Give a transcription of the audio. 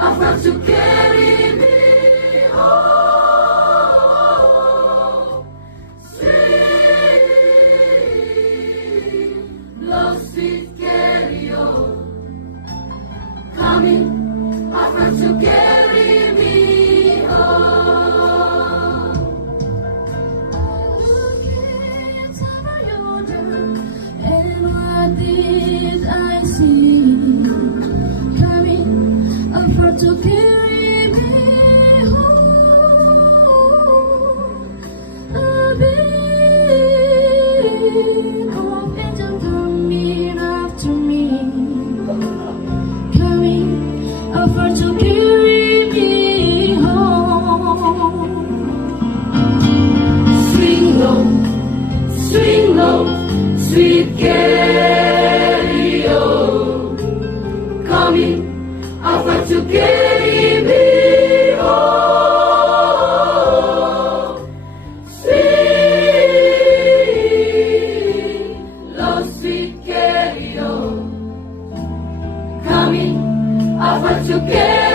offer to carry me home. Sweet, love, sweet carry-on, coming, offer to carry me home. Looking over yonder, and what did I see? Coming, offer to carry me home. A bit of angel coming after me. Coming, offer to carry me home. Swing low, sweet carry-on, coming, offer to carry me home. Sweet, love, sweet carry-on, coming, offer to carry